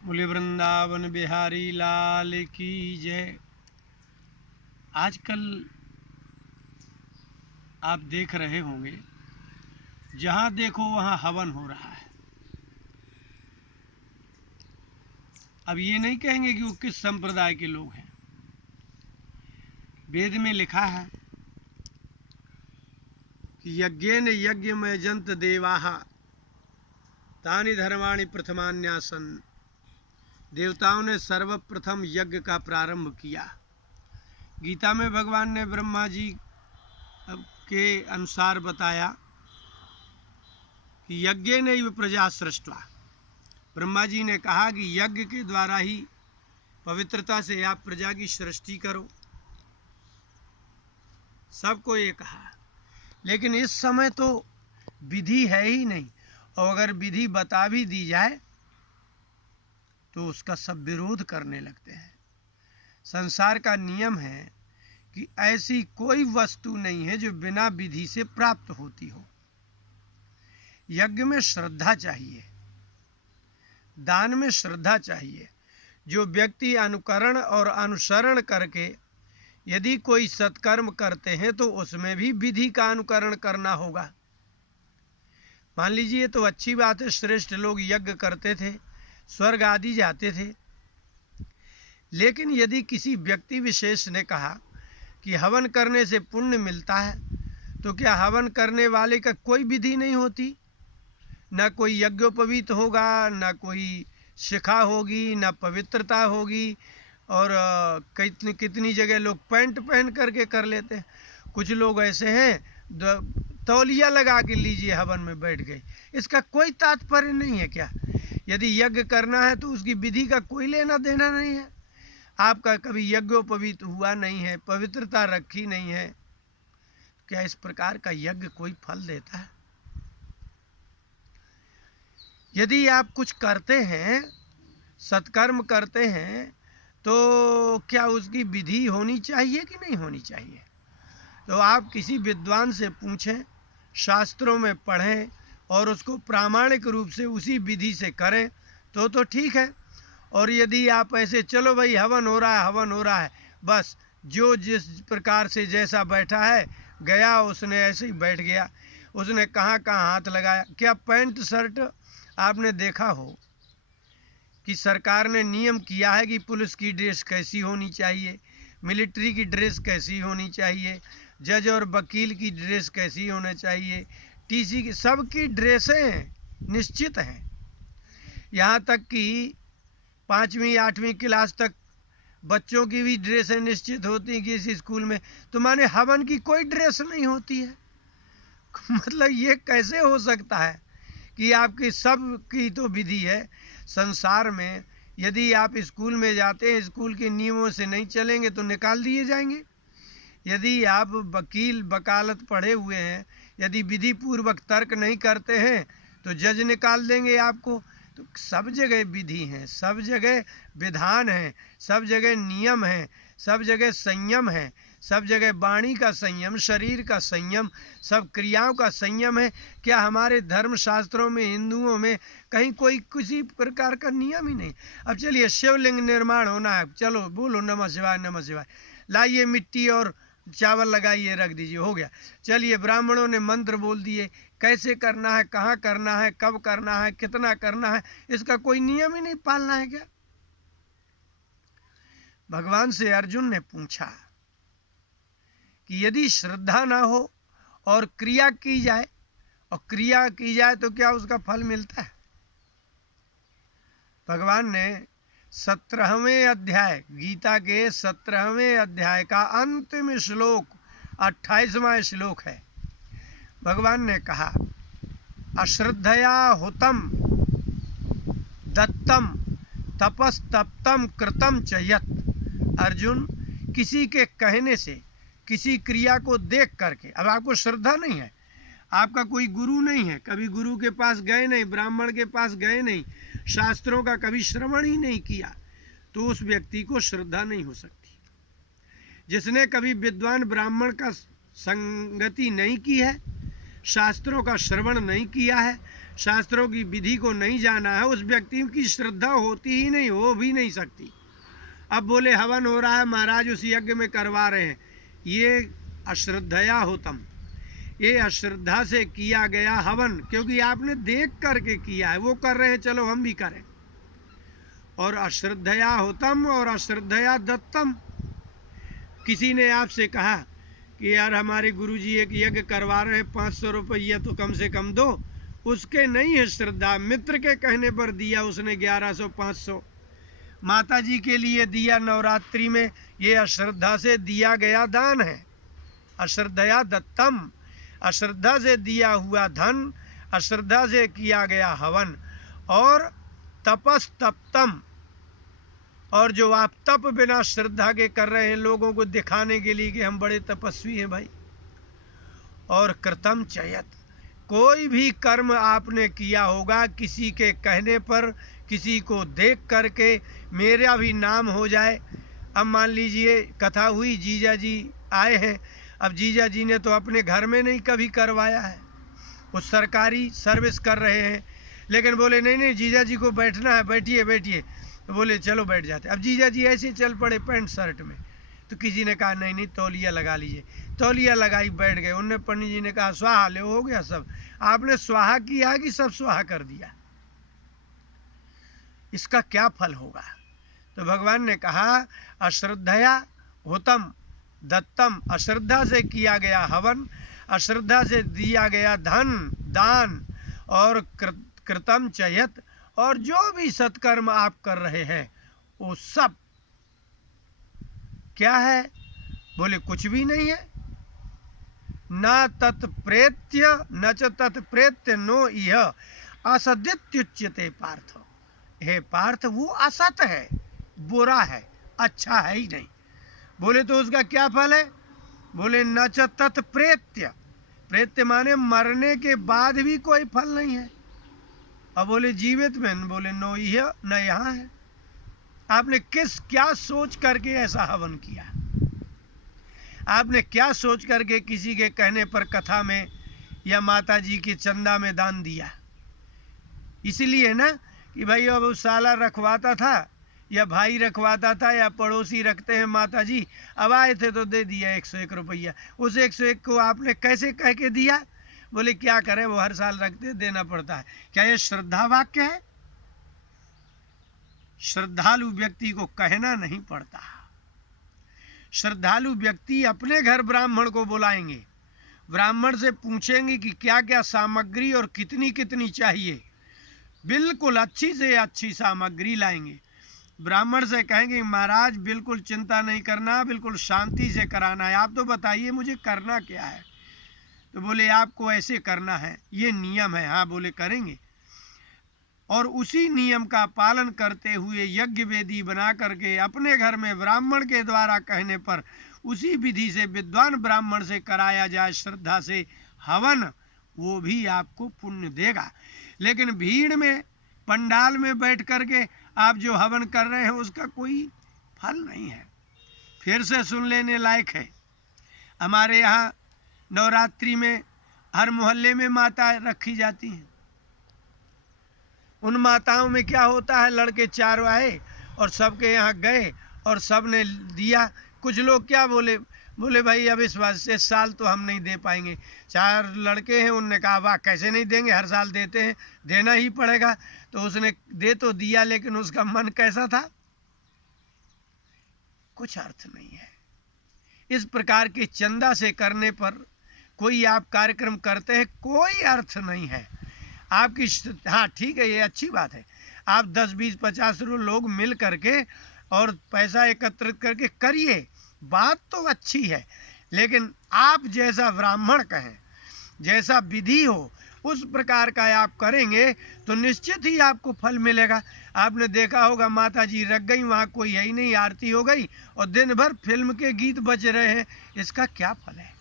बोले वृंदावन बिहारी लाल की जय। आजकल आप देख रहे होंगे, जहाँ देखो वहाँ हवन हो रहा है। अब ये नहीं कहेंगे कि वो किस संप्रदाय के लोग हैं। वेद में लिखा है कि यज्ञेन यज्ञ में जंत देवाहा तानि धर्माणि प्रथमान्यासन। देवताओं ने सर्वप्रथम यज्ञ का प्रारंभ किया। गीता में भगवान ने ब्रह्मा जी के अनुसार बताया कि यज्ञ ने प्रजा सृष्टवा। ब्रह्मा जी ने कहा कि यज्ञ के द्वारा ही पवित्रता से आप प्रजा की सृष्टि करो। सबको ये कहा, लेकिन इस समय तो विधि है ही नहीं, और अगर विधि बता भी दी जाए तो उसका सब विरोध करने लगते हैं। संसार का नियम है कि ऐसी कोई वस्तु नहीं है जो बिना विधि से प्राप्त होती हो। यज्ञ में श्रद्धा चाहिए, दान में श्रद्धा चाहिए। जो व्यक्ति अनुकरण और अनुसरण करके यदि कोई सत्कर्म करते हैं तो उसमें भी विधि का अनुकरण करना होगा। मान लीजिए, तो अच्छी बात है, श्रेष्ठ लोग यज्ञ करते थे, स्वर्ग आदि जाते थे। लेकिन यदि किसी व्यक्ति विशेष ने कहा कि हवन करने से पुण्य मिलता है, तो क्या हवन करने वाले का कोई विधि नहीं होती? न कोई यज्ञोपवीत होगा, न कोई शिखा होगी, न पवित्रता होगी। और कितनी कितनी जगह लोग पैंट पहन करके कर लेते हैं। कुछ लोग ऐसे हैं, तौलिया लगा के लीजिए हवन में बैठ गए। इसका कोई तात्पर्य नहीं है क्या? यदि यज्ञ करना है तो उसकी विधि का कोई लेना देना नहीं है। आपका कभी यज्ञोपवीत हुआ नहीं है, पवित्रता रखी नहीं है, क्या इस प्रकार का यज्ञ कोई फल देता है? यदि आप कुछ करते हैं, सत्कर्म करते हैं, तो क्या उसकी विधि होनी चाहिए कि नहीं होनी चाहिए? तो आप किसी विद्वान से पूछें, शास्त्रों में पढ़ें और उसको प्रामाणिक रूप से उसी विधि से करें तो ठीक है। और यदि आप ऐसे चलो भाई हवन हो रहा है, हवन हो रहा है, बस जो जिस प्रकार से जैसा बैठा है गया, उसने ऐसे ही बैठ गया, उसने कहाँ कहाँ हाथ लगाया। क्या पैंट शर्ट आपने देखा हो कि सरकार ने नियम किया है कि पुलिस की ड्रेस कैसी होनी चाहिए, मिलिट्री की ड्रेस कैसी होनी चाहिए, जज और वकील की ड्रेस कैसी होनी चाहिए, टीसी की, सबकी ड्रेसें निश्चित हैं। यहाँ तक कि 5वीं 8वीं क्लास तक बच्चों की भी ड्रेसें निश्चित होती हैं कि इस स्कूल में। तो माने हवन की कोई ड्रेस नहीं होती है? मतलब ये कैसे हो सकता है कि आपकी सब की तो विधि है। संसार में यदि आप स्कूल में जाते हैं, स्कूल के नियमों से नहीं चलेंगे तो निकाल दिए जाएंगे। यदि आप वकील वकालत पढ़े हुए हैं, यदि विधि पूर्वक तर्क नहीं करते हैं तो जज निकाल देंगे आपको। तो सब जगह विधि है, सब जगह विधान है, सब जगह नियम है, सब जगह संयम है, सब जगह वाणी का संयम, शरीर का संयम, सब क्रियाओं का संयम है। क्या हमारे धर्म शास्त्रों में, हिंदुओं में कहीं कोई किसी प्रकार का नियम ही नहीं? अब चलिए, शिवलिंग निर्माण होना है, चलो बोलो नमः शिवाय नमः शिवाय, लाइए मिट्टी और चावल लगाइए, रख दीजिए, हो गया। चलिए, ब्राह्मणों ने मंत्र बोल दिए, कैसे करना है, कहाँ करना है, कब करना है, कितना करना है, इसका कोई नियम ही नहीं पालना है क्या? भगवान से अर्जुन ने पूछा कि यदि श्रद्धा ना हो और क्रिया की जाए, और क्रिया की जाए तो क्या उसका फल मिलता है? भगवान ने 17वें अध्याय, गीता के 17वें अध्याय का अंतिम श्लोक, 28वां श्लोक है। भगवान ने कहा, अश्रद्धया हुतम दत्तम तपस्तप्तम कृतम च यत्। अर्जुन, किसी के कहने से, किसी क्रिया को देख करके, अब आपको श्रद्धा नहीं है, आपका कोई गुरु नहीं है, कभी गुरु के पास गए नहीं, ब्राह्मण के पास गए नहीं, शास्त्रों का कभी श्रवण ही नहीं किया, तो उस व्यक्ति को श्रद्धा नहीं हो सकती। जिसने कभी विद्वान ब्राह्मण का संगति नहीं की है, शास्त्रों का श्रवण नहीं किया है, शास्त्रों की विधि को नहीं जाना है, उस व्यक्ति की श्रद्धा होती ही नहीं, हो भी नहीं सकती। अब बोले हवन हो रहा है, महाराज उस यज्ञ में करवा रहे हैं, ये अश्रद्धया होतम, ये अश्रद्धा से किया गया हवन, क्योंकि आपने देख करके किया है, वो कर रहे हैं चलो हम भी करें। और अश्रद्धया होतम और अश्रद्धया दत्तम, किसी ने आपसे कहा कि यार हमारे गुरुजी एक यज्ञ करवा रहे हैं, 500 रुपया तो कम से कम दो, उसके नहीं है श्रद्धा, मित्र के कहने पर दिया उसने 1100 500, माता जी के लिए दिया नवरात्रि में, ये अश्रद्धा से दिया गया दान है। अश्रद्धया दत्तम, अश्रद्धा से दिया हुआ धन, अश्रद्धा से किया गया हवन। और तपस्तप्तम, और जो आप तप बिना श्रद्धा के कर रहे हैं लोगों को दिखाने के लिए कि हम बड़े तपस्वी हैं भाई। और कृतम चयत, कोई भी कर्म आपने किया होगा किसी के कहने पर, किसी को देख करके मेरा भी नाम हो जाए। अब मान लीजिए कथा हुई, जीजा जी आए हैं, अब जीजा जी ने तो अपने घर में नहीं कभी करवाया है, वो सरकारी सर्विस कर रहे हैं, लेकिन बोले नहीं नहीं जीजा जी को बैठना है, बैठिए बैठिए, तो बोले चलो बैठ जाते। अब जीजा जी ऐसे चल पड़े पैंट शर्ट में, तो किसी ने कहा नहीं नहीं तौलिया लगा लीजिए, तौलिया लगाई बैठ गए। उनने पंडित जी ने कहा स्वाहा ले, हो गया सब। आपने स्वाहा किया कि सब स्वाहा कर दिया, इसका क्या फल होगा? तो भगवान ने कहा अश्रद्धया होतम दत्तम, अश्रद्धा से किया गया हवन, अश्रद्धा से दिया गया धन दान, और कृतम चयत, और जो भी सत्कर्म आप कर रहे हैं वो सब क्या है? बोले कुछ भी नहीं है। न तत्प्रेत्य न च तत्प्रेत्य नो यह असदित्युच्यते पार्थ। हे पार्थ, वो असत है, बुरा है, अच्छा है ही नहीं। बोले तो उसका क्या फल है? बोले न च तत्प्रेत्य, प्रेत्य माने मरने के बाद भी कोई फल नहीं है। अब बोले जीवित में, बोले नो यह न यहाँ है। आपने क्या सोच करके ऐसा हवन किया? आपने क्या सोच करके किसी के कहने पर कथा में या माता जी के चंदा में दान दिया? इसलिए ना कि भाई अब उस साला रखवाता था या भाई रखवाता था या पड़ोसी रखते हैं माता जी, अब आए थे तो दे दिया 101 रुपया। उस 101 को आपने कैसे कह के दिया? बोले क्या करें, वो हर साल रखते, देना पड़ता है। क्या ये श्रद्धा वाक्य है? श्रद्धालु व्यक्ति को कहना नहीं पड़ता। श्रद्धालु व्यक्ति अपने घर ब्राह्मण को बुलाएंगे, ब्राह्मण से पूछेंगे कि क्या क्या सामग्री और कितनी कितनी चाहिए, बिल्कुल अच्छी से अच्छी सामग्री लाएंगे। ब्राह्मण से कहेंगे महाराज बिल्कुल चिंता नहीं करना, बिल्कुल शांति से कराना है, आप तो बताइए मुझे करना क्या है। तो बोले आपको ऐसे करना है, ये नियम है। हाँ बोले करेंगे। और उसी नियम का पालन करते हुए यज्ञ वेदी बना करके अपने घर में ब्राह्मण के द्वारा कहने पर उसी विधि से विद्वान ब्राह्मण से कराया जाए श्रद्धा से हवन, वो भी आपको पुण्य देगा। लेकिन भीड़ में पंडाल में बैठ करके आप जो हवन कर रहे हैं उसका कोई फल नहीं है। फिर से सुन लेने लायक है। हमारे यहाँ नवरात्रि में हर मोहल्ले में माता रखी जाती हैं। उन माताओं में क्या होता है, लड़के 4 आए और सबके यहाँ गए और सब ने दिया। कुछ लोग क्या बोले, बोले भाई अब इस साल तो हम नहीं दे पाएंगे। 4 लड़के हैं, उनने कहा वाह कैसे नहीं देंगे, हर साल देते हैं, देना ही पड़ेगा। तो उसने दे तो दिया, लेकिन उसका मन कैसा था? कुछ अर्थ नहीं है। इस प्रकार के चंदा से करने पर कोई आप कार्यक्रम करते हैं, कोई अर्थ नहीं है आपकी। हाँ ठीक है, ये अच्छी बात है, आप 10 20 50 लोग मिल करके और पैसा एकत्रित करके करिए, बात तो अच्छी है। लेकिन आप जैसा ब्राह्मण कहें, जैसा विधि हो उस प्रकार का आप करेंगे तो निश्चित ही आपको फल मिलेगा। आपने देखा होगा माता जी रख गई, वहाँ कोई है ही नहीं, आरती हो गई और दिन भर फिल्म के गीत बज रहे हैं, इसका क्या फल है?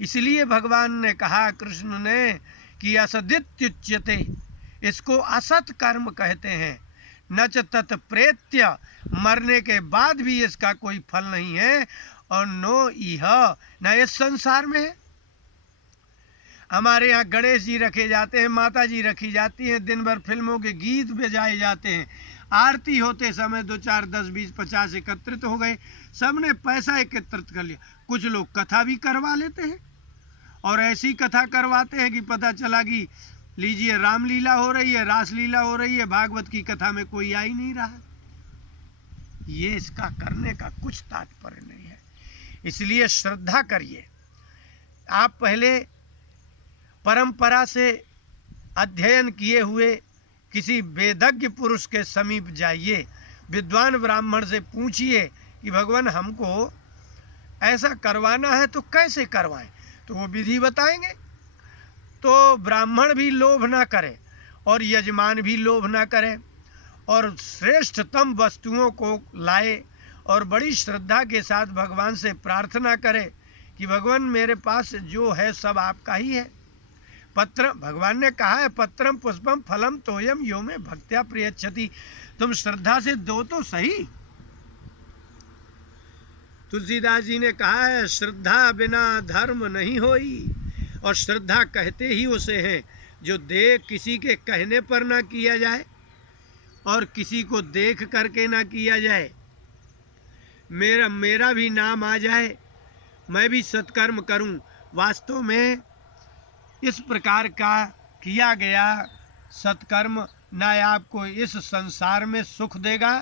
इसलिए भगवान ने कहा, कृष्ण ने, कि असदित्युच्यते, इसको असत कर्म कहते हैं। न च तत्प्रेत्य, मरने के बाद भी इसका कोई फल नहीं है। और नो इह, न इस संसार में है। हमारे यहाँ गणेश जी रखे जाते हैं, माता जी रखी जाती हैं, दिन भर फिल्मों के गीत बजाए जाते हैं। आरती होते समय 2 4 10 20 50 एकत्रित हो गए, सबने पैसा एकत्रित कर लिया। कुछ लोग कथा भी करवा लेते हैं और ऐसी कथा करवाते हैं कि पता चला कि लीजिए रामलीला हो रही है, रासलीला हो रही है, भागवत की कथा में कोई आ ही नहीं रहा। ये इसका करने का कुछ तात्पर्य नहीं है। इसलिए श्रद्धा करिए। आप पहले परंपरा से अध्ययन किए हुए किसी वेदज्ञ पुरुष के समीप जाइए, विद्वान ब्राह्मण से पूछिए कि भगवान हमको ऐसा करवाना है तो कैसे करवाएं, तो वो विधि बताएंगे। तो ब्राह्मण भी लोभ ना करे और यजमान भी लोभ ना करे और श्रेष्ठतम वस्तुओं को लाए और बड़ी श्रद्धा के साथ भगवान से प्रार्थना करे कि भगवान मेरे पास जो है सब आपका ही है। पत्र भगवान ने कहा है, पत्रम पुष्पम फलम तोयम यो में भक्त्या प्रियच्छति। तुम श्रद्धा से दो तो सही। तुलसीदास जी ने कहा है, श्रद्धा बिना धर्म नहीं होई। और श्रद्धा कहते ही उसे है जो देख किसी के कहने पर ना किया जाए और किसी को देख करके ना किया जाए। मेरा भी नाम आ जाए, मैं भी सत्कर्म करूं। वास्तव में इस प्रकार का किया गया सत्कर्म ना आपको इस संसार में सुख देगा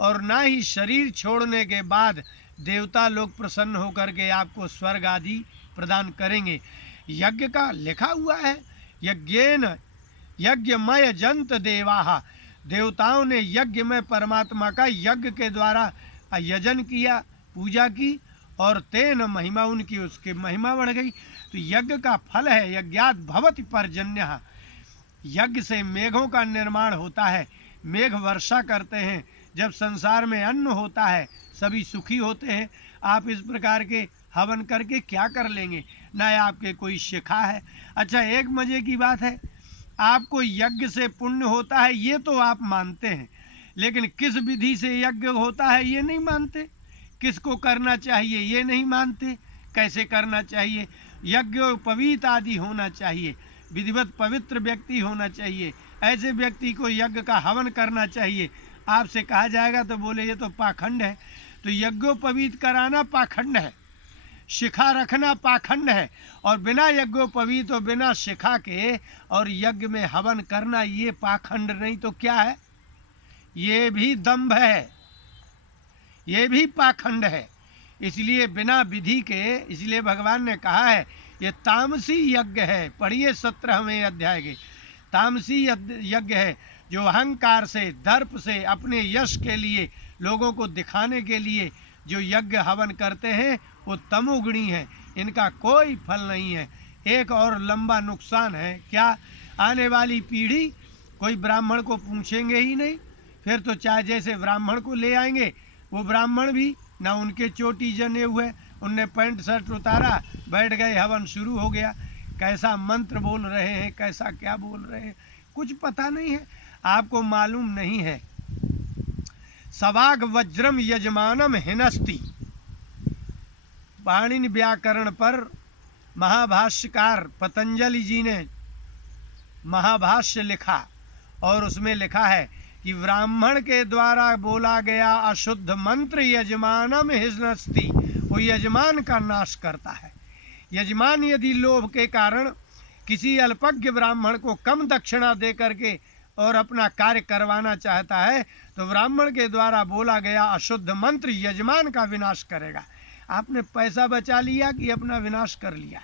और ना ही शरीर छोड़ने के बाद देवता लोग प्रसन्न होकर के आपको स्वर्ग आदि प्रदान करेंगे। यज्ञ का लिखा हुआ है, यज्ञेन यज्ञमय जंत देवाहा। देवताओं ने यज्ञ में परमात्मा का यज्ञ के द्वारा यजन किया, पूजा की और तेन महिमा उनकी, उसकी महिमा बढ़ गई। तो यज्ञ का फल है यज्ञात भवति पर्जन्यः। यज्ञ से मेघों का निर्माण होता है, मेघ वर्षा करते हैं। जब संसार में अन्न होता है सभी सुखी होते हैं। आप इस प्रकार के हवन करके क्या कर लेंगे, ना आपके कोई शिखा है। अच्छा, एक मजे की बात है, आपको यज्ञ से पुण्य होता है ये तो आप मानते हैं, लेकिन किस विधि से यज्ञ होता है ये नहीं मानते, किसको करना चाहिए ये नहीं मानते, कैसे करना चाहिए। यज्ञोपवीत आदि होना चाहिए, विधिवत पवित्र व्यक्ति होना चाहिए, ऐसे व्यक्ति को यज्ञ का हवन करना चाहिए। आपसे कहा जाएगा तो बोले ये तो पाखंड है। तो यज्ञोपवीत कराना पाखंड है, शिखा रखना पाखंड है, और बिना यज्ञोपवीत और बिना शिखा के और यज्ञ में हवन करना ये पाखंड नहीं तो क्या है, ये भी दंभ है, ये भी पाखंड है। इसलिए बिना विधि के, इसलिए भगवान ने कहा है ये तामसी यज्ञ है। पढ़िए 17वें अध्याय के, तामसी यज्ञ है जो अहंकार से, दर्प से, अपने यश के लिए, लोगों को दिखाने के लिए जो यज्ञ हवन करते हैं वो तमोगुणी है, इनका कोई फल नहीं है। एक और लंबा नुकसान है, क्या, आने वाली पीढ़ी कोई ब्राह्मण को पूछेंगे ही नहीं। फिर तो चाहे जैसे ब्राह्मण को ले आएंगे, वो ब्राह्मण भी ना उनके चोटी जने हुए, उनने पैंट शर्ट उतारा, बैठ गए, हवन शुरू हो गया। कैसा मंत्र बोल रहे हैं, कैसा क्या बोल रहे हैं, कुछ पता नहीं है, आपको मालूम नहीं है। सवाग वज्रम यजमानम हिनस्ति। पाणिनि व्याकरण पर महाभाष्यकार पतंजलि जी ने महाभाष्य लिखा और उसमें लिखा है कि ब्राह्मण के द्वारा बोला गया अशुद्ध मंत्र यजमानम हिनस्ति, वो यजमान का नाश करता है। यजमान यदि लोभ के कारण किसी अल्पज्ञ ब्राह्मण को कम दक्षिणा दे करके और अपना कार्य करवाना चाहता है तो ब्राह्मण के द्वारा बोला गया अशुद्ध मंत्र यजमान का विनाश करेगा। आपने पैसा बचा लिया कि अपना विनाश कर लिया।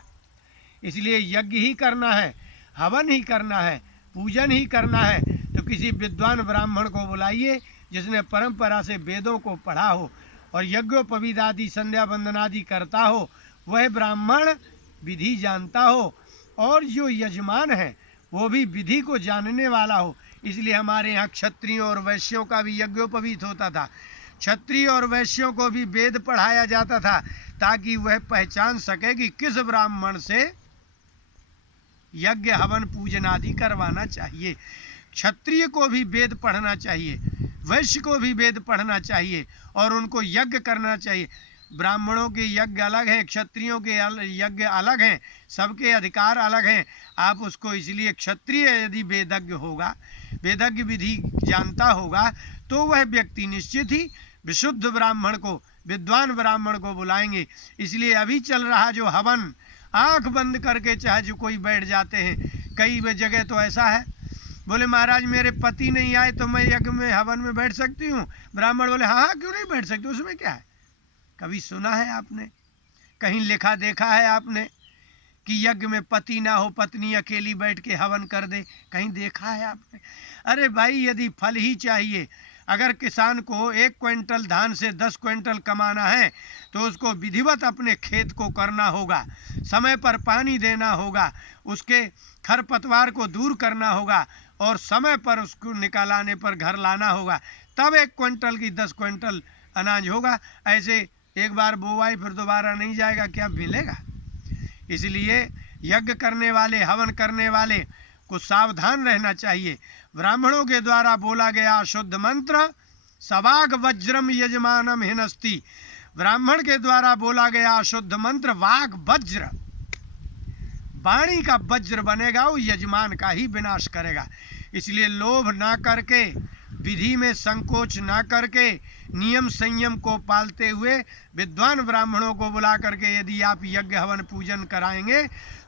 इसलिए यज्ञ ही करना है, हवन ही करना है, पूजन ही करना है तो किसी विद्वान ब्राह्मण को बुलाइए जिसने परंपरा से वेदों को पढ़ा हो और यज्ञोपवीत आदि संध्या वंदन आदि करता हो, वह ब्राह्मण विधि जानता हो और जो यजमान है वो भी विधि को जानने वाला हो। इसलिए हमारे यहाँ क्षत्रियों और वैश्यों का भी यज्ञोपवीत होता था। क्षत्रिय और वैश्यों को भी वेद पढ़ाया जाता था ताकि वह पहचान सके कि किस ब्राह्मण से यज्ञ हवन पूजन आदि करवाना चाहिए। क्षत्रिय को भी वेद पढ़ना चाहिए, वैश्य को भी वेद पढ़ना चाहिए और उनको यज्ञ करना चाहिए। ब्राह्मणों के यज्ञ अलग हैं, क्षत्रियों के यज्ञ अलग हैं, सबके अधिकार अलग हैं। आप उसको इसलिए क्षत्रिय यदि वेदज्ञ होगा, वेदज्ञ विधि जानता होगा, तो वह व्यक्ति निश्चित ही विशुद्ध ब्राह्मण को, विद्वान ब्राह्मण को बुलाएंगे। इसलिए अभी चल रहा जो हवन, आंख बंद करके चाहे जो कोई बैठ जाते हैं। कई जगह तो ऐसा है, बोले महाराज मेरे पति नहीं आए तो मैं यज्ञ में हवन में बैठ सकती हूँ। ब्राह्मण बोले हाँ हाँ क्यों नहीं बैठ सकते, उसमें क्या है। कभी सुना है आपने, कहीं लिखा देखा है आपने कि यज्ञ में पति ना हो, पत्नी अकेली बैठ के हवन कर दे, कहीं देखा है आपने। अरे भाई यदि फल ही चाहिए, अगर किसान को 1 क्विंटल धान से 10 क्विंटल कमाना है तो उसको विधिवत अपने खेत को करना होगा, समय पर पानी देना होगा, उसके खरपतवार को दूर करना होगा और समय पर उसको निकालाने पर घर लाना होगा, तब 1 क्विंटल की 10 क्विंटल अनाज होगा। ऐसे एक बार बोवाई फिर दोबारा नहीं जाएगा, क्या मिलेगा। इसलिए यज्ञ करने वाले, हवन करने वाले को सावधान रहना चाहिए। ब्राह्मणों के द्वारा बोला गया शुद्ध मंत्र सवाग वज्रम यजमानम हिनस्ति, ब्राह्मण के द्वारा बोला गया शुद्ध मंत्र वाग वज्र, वाणी का वज्र बनेगा, वो यजमान का ही विनाश करेगा। इसलिए लोभ ना करके, विधि में संकोच ना करके, नियम संयम को पालते हुए विद्वान ब्राह्मणों को बुला करके यदि आप यज्ञ हवन पूजन कराएंगे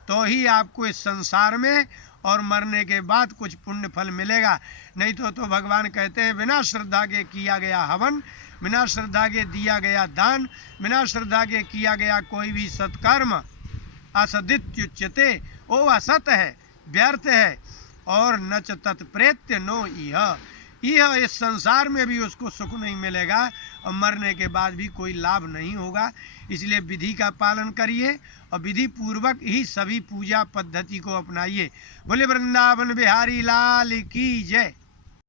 तो ही आपको इस संसार में और मरने के बाद कुछ पुण्य फल मिलेगा। नहीं तो भगवान कहते हैं बिना श्रद्धा के किया गया हवन, बिना श्रद्धा के दिया गया दान, बिना श्रद्धा के किया गया कोई भी सत्कर्म असदित्युच्यते, वो असत है, व्यर्थ है। और न च तत्प्रेत्य नो यह इस संसार में भी उसको सुख नहीं मिलेगा और मरने के बाद भी कोई लाभ नहीं होगा। इसलिए विधि का पालन करिए और विधि पूर्वक ही सभी पूजा पद्धति को अपनाइए। बोले वृंदावन बिहारी लाल की जय।